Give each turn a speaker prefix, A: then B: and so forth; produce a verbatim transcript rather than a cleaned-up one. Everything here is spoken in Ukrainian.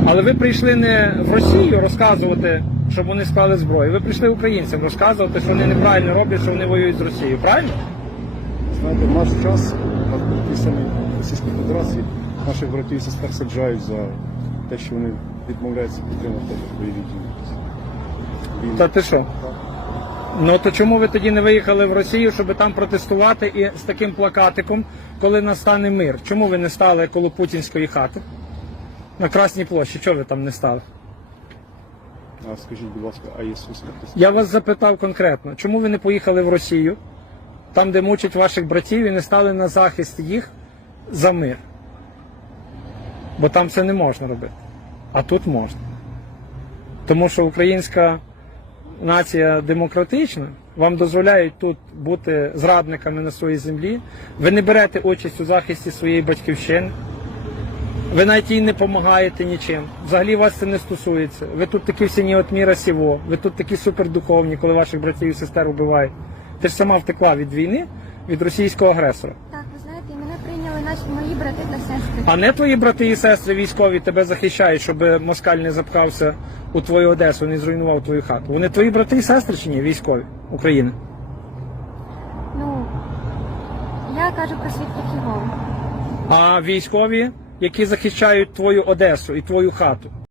A: Але ви прийшли не в Росію розказувати, щоб вони склали зброю. Ви прийшли українцям розказувати, що вони неправильно роблять, що вони воюють з Росією. Правильно?
B: Знаєте, в наш час на тій самій Російській Федерації наших братів і сестер саджають за те, що вони відмовляються підтримати бойові дії.
A: Та ти що? Ну то чому ви тоді не виїхали в Росію, щоб там протестувати і з таким плакатиком, коли настане мир? Чому ви не стали коло путінської хати? На Красній площі, чого ви там не стали?
B: А скажіть, будь ласка, а Ісус Христос?
A: Я вас запитав конкретно, чому ви не поїхали в Росію, там, де мучать ваших братів, і не стали на захист їх за мир? Бо там це не можна робити, а тут можна. Тому що українська нація демократична, вам дозволяють тут бути зрадниками на своїй землі, ви не берете участь у захисті своєї батьківщини, ви навіть їй не допомагаєте нічим. Взагалі вас це не стосується. Ви тут такі всі не от міра сього, ви тут такі супердуховні, коли ваших братів і сестер убивають. Ти ж сама втекла від війни, від російського агресора.
C: Так, ви знаєте, і мене прийняли наші мої брати та сестри.
A: А не твої брати і сестри військові тебе захищають, щоб москаль не запхався у твою Одесу, не зруйнував твою хату. Вони твої брати і сестри чи ні, військові України?
C: Ну, я кажу про світ Києва.
A: А військові, які захищають твою Одесу і твою хату?